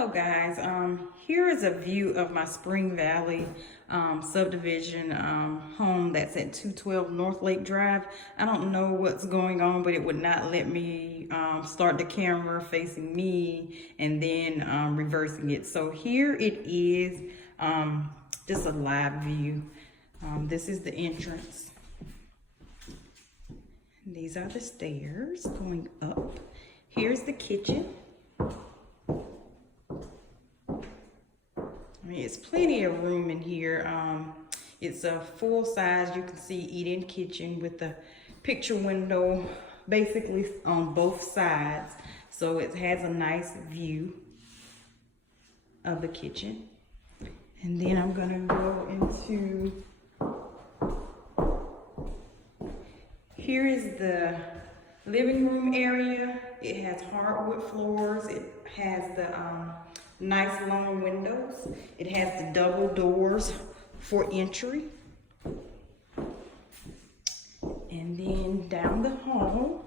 Hello guys, here is a view of my Spring Valley subdivision home that's at 212 Northlake Drive. I don't know what's going on, but it would not let me start the camera facing me and then reversing it. So here it is, just a live view. This is the entrance. These are the stairs going up. Here's the kitchen. It's plenty of room in here. It's a full size, you can see, eat-in kitchen with a picture window basically on both sides. So it has a nice view of the kitchen. And then I'm gonna go into, here is the living room area. It has hardwood floors. It has the nice long windows. It has the double doors for entry. And then down the hall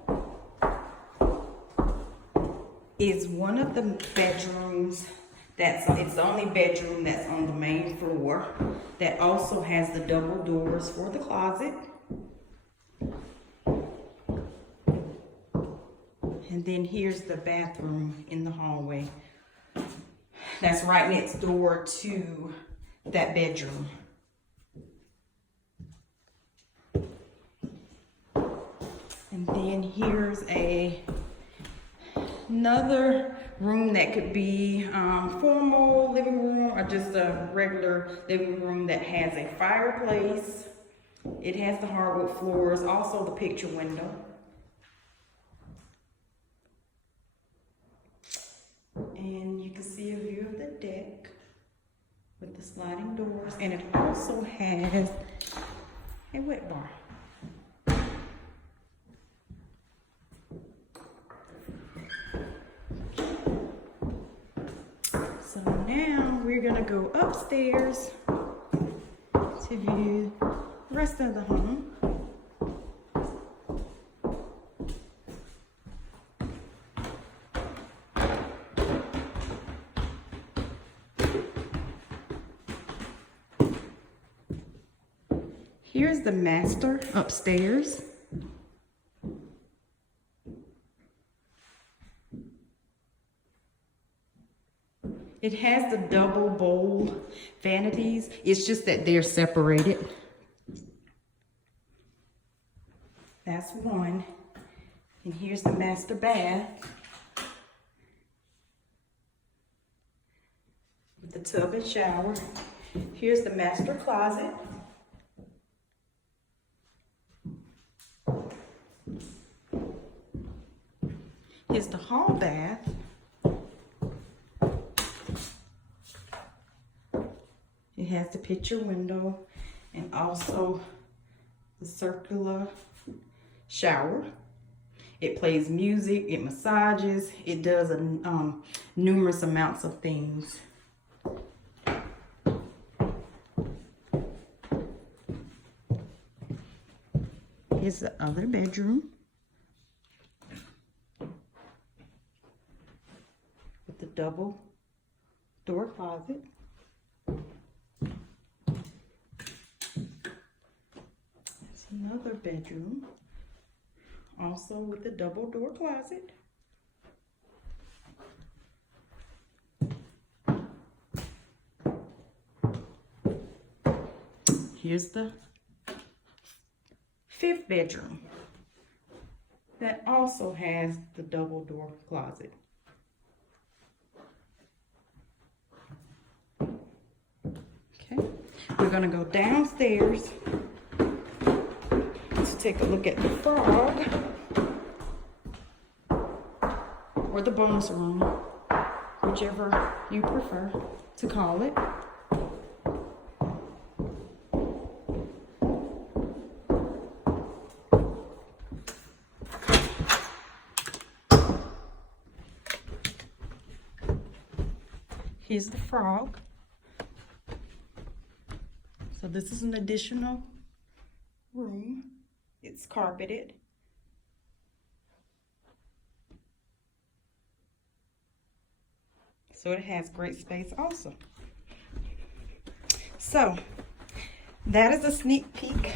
is one of the bedrooms. It's the only bedroom that's on the main floor that also has the double doors for the closet. And then here's the bathroom in the hallway. That's right next door to that bedroom. And then here's another room that could be formal living room or just a regular living room that has a fireplace. It has the hardwood floors, also the picture window. And you can see a view of the deck with the sliding doors, and it also has a wet bar. So now we're gonna go upstairs to view the rest of the home. Here's the master upstairs. It has the double bowl vanities. It's just that they're separated. That's one. And here's the master bath with the tub and shower. Here's the master closet. Here's the hall bath. It has the picture window and also the circular shower. It plays music, it massages, it does numerous amounts of things. Here's the other bedroom with the double door closet. That's another bedroom, also with the double door closet. Here's the fifth bedroom that also has the double door closet. Okay, we're gonna go downstairs to take a look at the frog or the bonus room, whichever you prefer to call it. Here's the frog. So this is an additional room. It's carpeted. So it has great space also. So that is a sneak peek,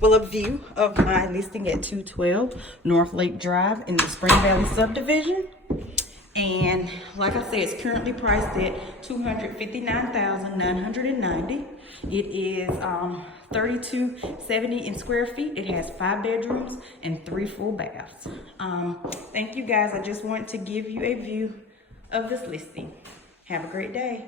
well, a view of my listing at 212 Northlake Drive in the Spring Valley subdivision. And like I said, it's currently priced at $259,990. It is 3270 in square feet. It has 5 bedrooms and 3 full baths. Thank you guys. I just wanted to give you a view of this listing. Have a great day.